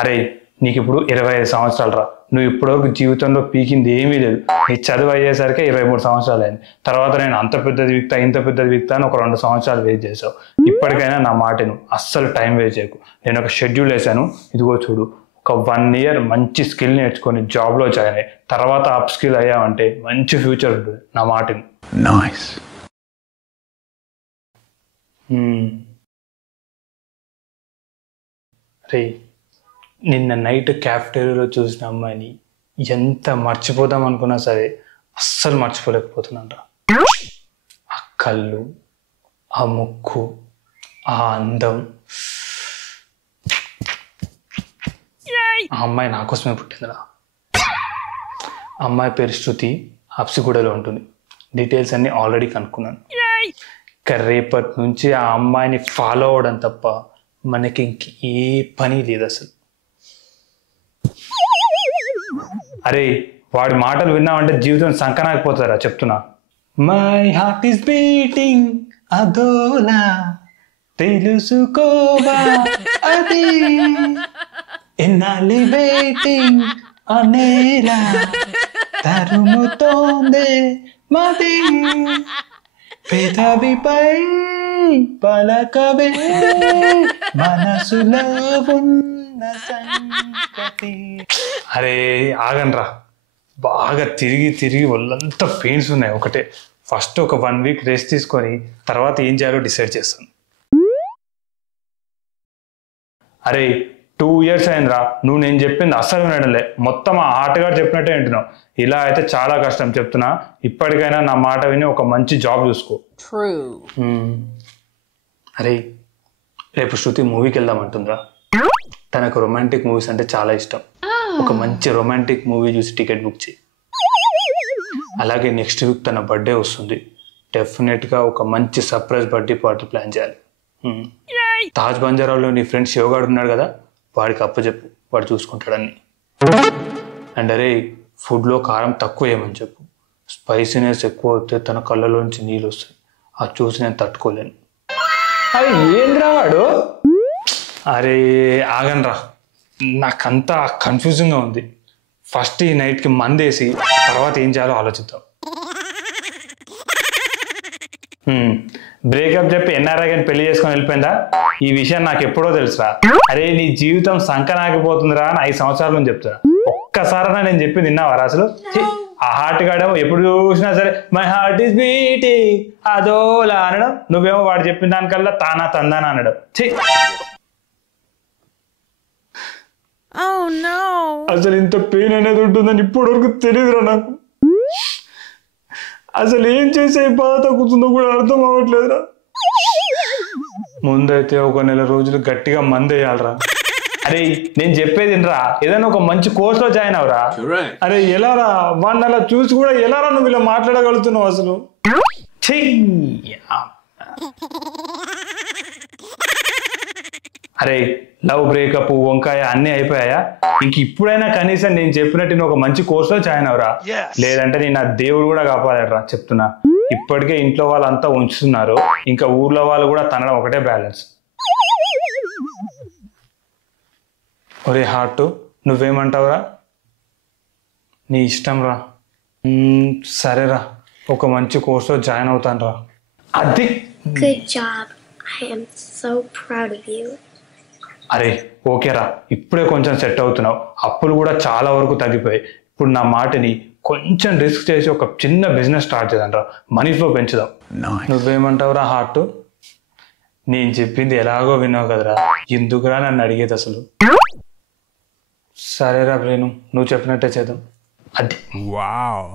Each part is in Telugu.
అరే నీకు ఇప్పుడు 25 సంవత్సరాలు రా, నువ్వు ఇప్పటివరకు జీవితంలో పీకింది ఏమీ లేదు. నీ చదువు అయ్యేసరికి 23 సంవత్సరాలు అయింది. తర్వాత నేను అంత పెద్దది విక్తా ఇంత పెద్దది విక్తా అని ఒక 2 సంవత్సరాలు వేస్ట్ చేసావు. ఇప్పటికైనా నా మాటను అస్సలు టైం వేస్ట్ చేయకు. నేను ఒక షెడ్యూల్ వేసాను, ఇదిగో చూడు. ఒక 1 year మంచి స్కిల్ నేర్చుకొని జాబ్లో జాయిన్ అయ్యి తర్వాత అప్ స్కిల్ అయ్యావంటే మంచి ఫ్యూచర్ ఉంటుంది. నా మాటను. నైస్. రే నిన్న నైట్ క్యాఫ్టేరియాలో చూసిన అమ్మాయిని ఎంత మర్చిపోదాం అనుకున్నా సరే అస్సలు మర్చిపోలేకపోతున్నాను రా. ఆ కళ్ళు, ఆ ముక్కు, ఆ అందం. ఆ అమ్మాయి నా కోసమే పుట్టిందిరా. అమ్మాయి పేరు శృతి, హబ్సిగూడలో ఉంటుంది. డీటెయిల్స్ అన్నీ ఆల్రెడీ కనుక్కున్నాను. ఇక రేపటి నుంచి ఆ అమ్మాయిని ఫాలో అవ్వడం తప్ప మనకి ఇంక ఏ పని లేదు అసలు. అరే వాడి మాటలు విన్నామంటే జీవితం సంకనాకపోతారా చెప్తున్నా. మై హార్ట్ ఈస్ బీటింగ్ అదోలా తెలుసుకోవా అది ఎన్నాలి వెయిటింగ్ అనేలా తరుముతోందే మది పెదవిపై పలకవే మనసులో ఉన్న సంగతి. అరే ఆగండ్రా, బాగా తిరిగి తిరిగి ఒళ్ళంతా పెయిన్స్ ఉన్నాయి. ఒకటే ఫస్ట్ ఒక 1 week రెస్ట్ తీసుకొని తర్వాత ఏం చేయాలో డిసైడ్ చేస్తాను. అరే 2 years అయిందిరా, నువ్వు నేను చెప్పింది అస్సలు వినడంలే. మొత్తం ఆ ఆటగాడు చెప్పినట్టే వింటున్నావు. ఇలా అయితే చాలా కష్టం చెప్తున్నా. ఇప్పటికైనా నా మాట విని ఒక మంచి జాబ్ చూసుకో. అరే రేపు శృతి మూవీకి వెళ్దామంటుందిరా. తనకు రొమాంటిక్ మూవీస్ అంటే చాలా ఇష్టం. ఒక మంచి రొమాంటిక్ మూవీ చూసి టికెట్ బుక్ చేయి. అలాగే నెక్స్ట్ వీక్ తన బర్త్డే వస్తుంది. డెఫినెట్గా ఒక మంచి సర్ప్రైజ్ బర్త్డే పార్టీ ప్లాన్ చేయాలి. తాజ్ బంజారాలో నీ ఫ్రెండ్ శివగాడు ఉన్నాడు కదా, వాడికి అప్పచెప్పు, వాడు చూసుకుంటాడని. అండ్ అరే ఫుడ్లో కారం తక్కువ వేయమని చెప్పు. స్పైసీనెస్ ఎక్కువ అవుతే తన కళ్ళలోంచి నీళ్ళు వస్తాయి. అది చూసి నేను తట్టుకోలేను. అరే ఏంద్రా వాడు. అరే ఆగనరా, నాకంతా కన్ఫ్యూజింగ్గా ఉంది. ఫస్ట్ ఈ నైట్కి మందేసి తర్వాత ఏం చేయాలో ఆలోచిద్దాం. బ్రేకప్ చెప్పి ఎన్ఆర్ఐ కానీ పెళ్లి చేసుకొని వెళ్ళిపోయిందా? ఈ విషయం నాకు ఎప్పుడో తెలుసురా. అరే నీ జీవితం సంకనాకపోతుందిరా అని 5 సంవత్సరాల నుంచి చెప్తున్నా. ఒక్కసారైనా నేను చెప్పింది విన్నావారా అసలు? ఆ హార్ట్ గాడేమో ఎప్పుడు చూసినా సరే మై హార్ట్ ఈస్ బీటింగ్ అదోలా అనడం, నువ్వేమో వాడు చెప్పిన దానికల్లా తానా తందానా అనడం. అసలు ఇంత పెయిన్ అనేది ఉంటుందని ఇప్పటి వరకు తెలియదురా నాకు. అసలు ఏం చేసే బాధ తగ్గుతుందో కూడా అర్థం అవ్వట్లేదురా. ముందైతే ఒక 1 నెల రోజులు గట్టిగా మందేయాలరా. అరే నేను చెప్పేది రా, ఏదైనా ఒక మంచి కోర్సులో జాయిన్ అవరా. అరే ఎలారా వాడిని అలా చూసి కూడా ఎలారా నువ్వు ఇలా మాట్లాడగలుగుతున్నావు అసలు? అరే లవ్ బ్రేకప్ వంకాయ అన్నీ అయిపోయాయా? ఇంక ఇప్పుడైనా కనీసం నేను చెప్పినట్టు ఒక మంచి కోర్సులో జాయిన్ అవరా. లేదంటే నేను నా దేవుడు కూడా కాపాడరా చెప్తున్నా. ఇప్పటికే ఇంట్లో వాళ్ళంతా ఉంచుతున్నారు, ఇంకా ఊర్లో వాళ్ళు కూడా తనడం ఒకటే బ్యాలెన్స్. ఒరే హార్ట్ నువ్వేమంటావురా? నీ ఇష్టం రా. సరేరా, ఒక మంచి కోర్సులో జాయిన్ అవుతాను రా. అది Good job. I am so proud of you. అరే ఓకేరా, ఇప్పుడే కొంచెం సెట్ అవుతున్నావు. అప్పులు కూడా చాలా వరకు తగ్గిపోయాయి. ఇప్పుడు నా మాటని కొంచెం రిస్క్ చేసి ఒక చిన్న బిజినెస్ స్టార్ట్ చేద్దాం రా, మనీ ఫ్లో పెంచుదాం. నువ్వేమంటావురా హార్ట్? నేను చెప్పింది ఎలాగో విన్నావు కదరా, ఎందుకురా నన్ను అడిగేది అసలు? సరేరా ప్రేను, నువ్వు చెప్పినట్టే చేద్దాం. అది వావ్.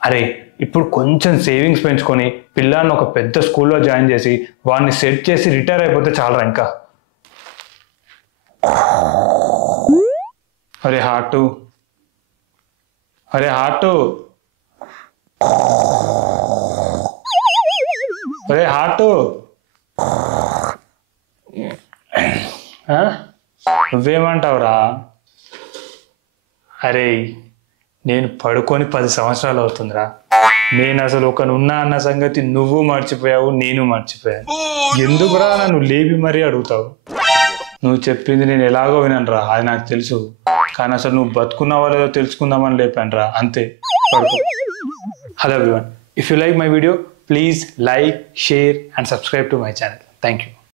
అరే ఇప్పుడు కొంచెం సేవింగ్స్ పెంచుకొని పిల్లల్ని ఒక పెద్ద స్కూల్లో జాయిన్ చేసి వాడిని సెట్ చేసి రిటైర్ అయిపోతే చాలరా ఇంకా. అరే హార్టు, అరే హార్టు, అరే హార్టు, నువ్వేమంటావురా? అరే నేను పడుకొని 10 సంవత్సరాలు అవుతుందిరా. నేను అసలు ఒకనున్నా అన్న సంగతి నువ్వు మర్చిపోయావు, నేను మర్చిపోయాను. ఎందుకురా నన్ను లేపి మరీ అడుగుతావు? నువ్వు చెప్పింది నేను ఎలాగో విననురా, అది నాకు తెలుసు. కానీ అసలు నువ్వు బతుకున్నావా లేదో తెలుసుకుందామని లేపానురా, అంతే. పడుకో. Hello everyone, if you like my video please like, share and subscribe to my channel. Thank you.